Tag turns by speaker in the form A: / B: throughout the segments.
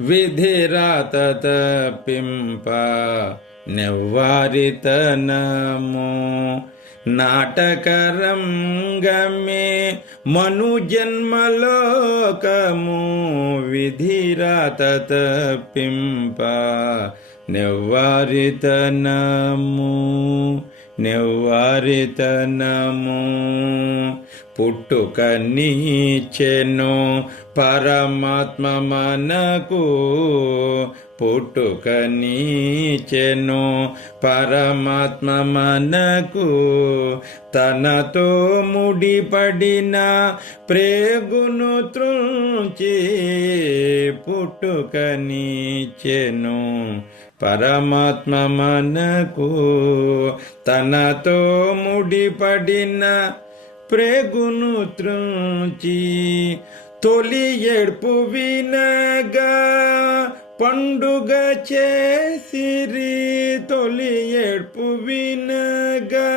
A: విధిరాత తప్పింప నెవ్వారితనము నాటకరంగమే మను జన్మలోకము విధిరాత తప్పింప నెవ్వారితనము నెవ్వారితనము పుట్టుక నీచెను పరమాత్మ మనకు పుట్టుక నీచెను పరమాత్మ మనకు తనతో ముడిపడిన ప్రేగును త్రుంచి పుట్టుక నీచెను పరమాత్మ మనకు తనతో ముడిపడిన ప్రేగును త్రుంచి తొలి ఏడ్పు వినగా పండుగ చేసిరి. తొలి ఏడ్పు వినగా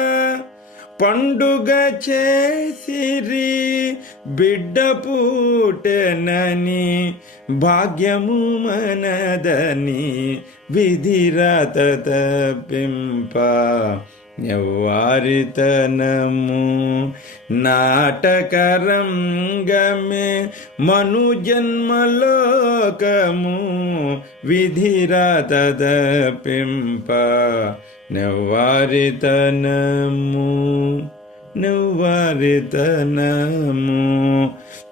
A: పండుగ చేసిరి. బిడ్డ పూటెనని భాగ్యము మనదని విధిరాత తప్పింప ఎవ్వారితనము నాటకరంగమే మను జన్మలోకము విధిరాత తప్పింప నెవ్వారితనము నువ్వారితనము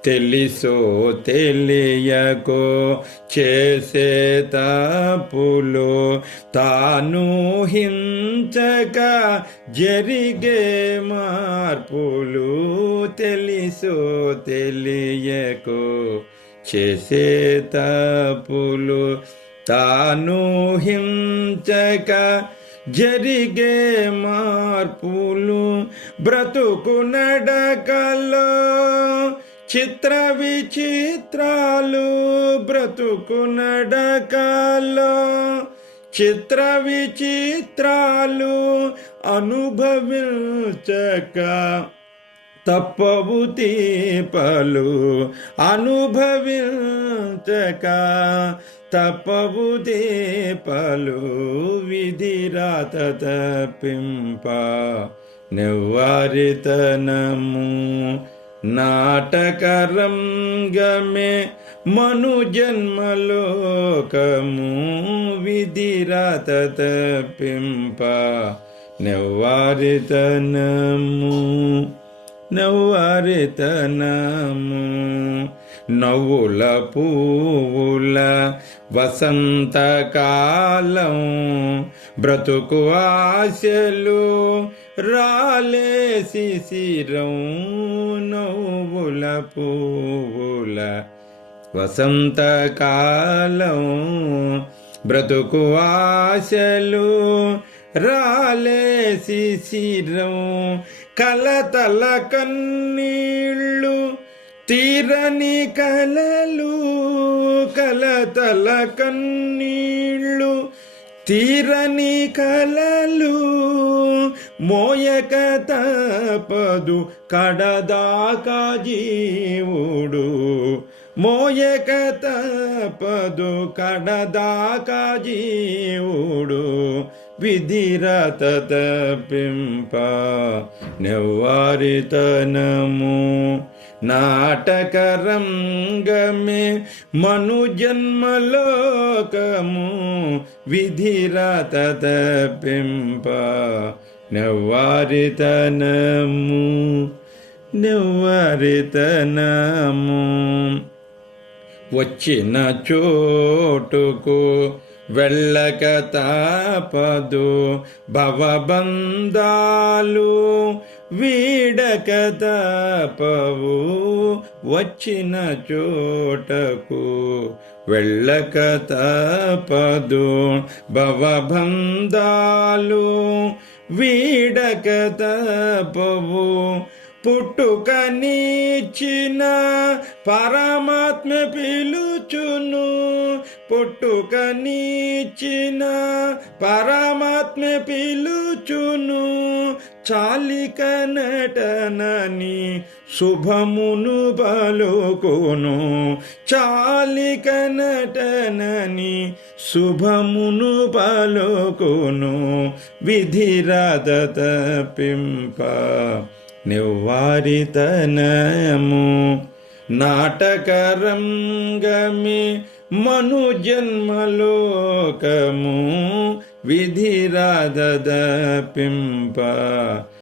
A: తెలిసో తెలియకో చేసే తప్పులు తాను హించక జరిగే మార్పులు తెలిసో తెలియకో చేసే తప్పులు తాను హించక జరిగే మార్పులు బ్రతుకు నడకలో చిత్ర విచిత్రాలు బ్రతుకు నడకలో చిత్ర విచిత్రాలు అనుభవించక తప్పవు తీపలు అనుభవించక తపవుదే పలు విధిరాత తప్పింప నివ్వారితనము నాటకరంగమే మను జన్మలోకము విధిరాత తప్పింప నివ్వారితనము నవ్వారితనము. నవ్వుల పువ్వుల వసంతకాలం బ్రతుకు ఆశలు రాలే శిశిరం నవ్వుల పువ్వుల వసంతకాలం బ్రతుకు ఆశలు రాలే శిశిరం కలతల కన్నీళ్ళు తీరని కలలు కలతల కన్నీళ్ళు తీరని కలలు మోయక తపదు కడదాకా జీవుడు. మోయక తపదు కడదాకా జీవుడు. విధిరత తప్పింప నెవ్వారితనము నాటకరంగమే మను జన్మలోకము విధిరత తప్పింప నెవ్వారితనము నెవ్వారితనము వచ్చిన చోటుకు వెళ్ళక తాపదు భవబంధాలు వీడక తపవు వచ్చిన చోటకు వెళ్ళక తపదు భవబంధాలు వీడక తపవు పుట్టుక నీచిన పరమాత్మ పిలుచును. పుట్టుక నీచిన పరమాత్మ పిలుచును. చాలిక నటనని శుభమును పలుకును చాలిక నటనని శుభమును పలుకును విధిరాధ పింప నివారితనము నాటకరంగమి మను జన్మలోకము. విధిరాధ పింప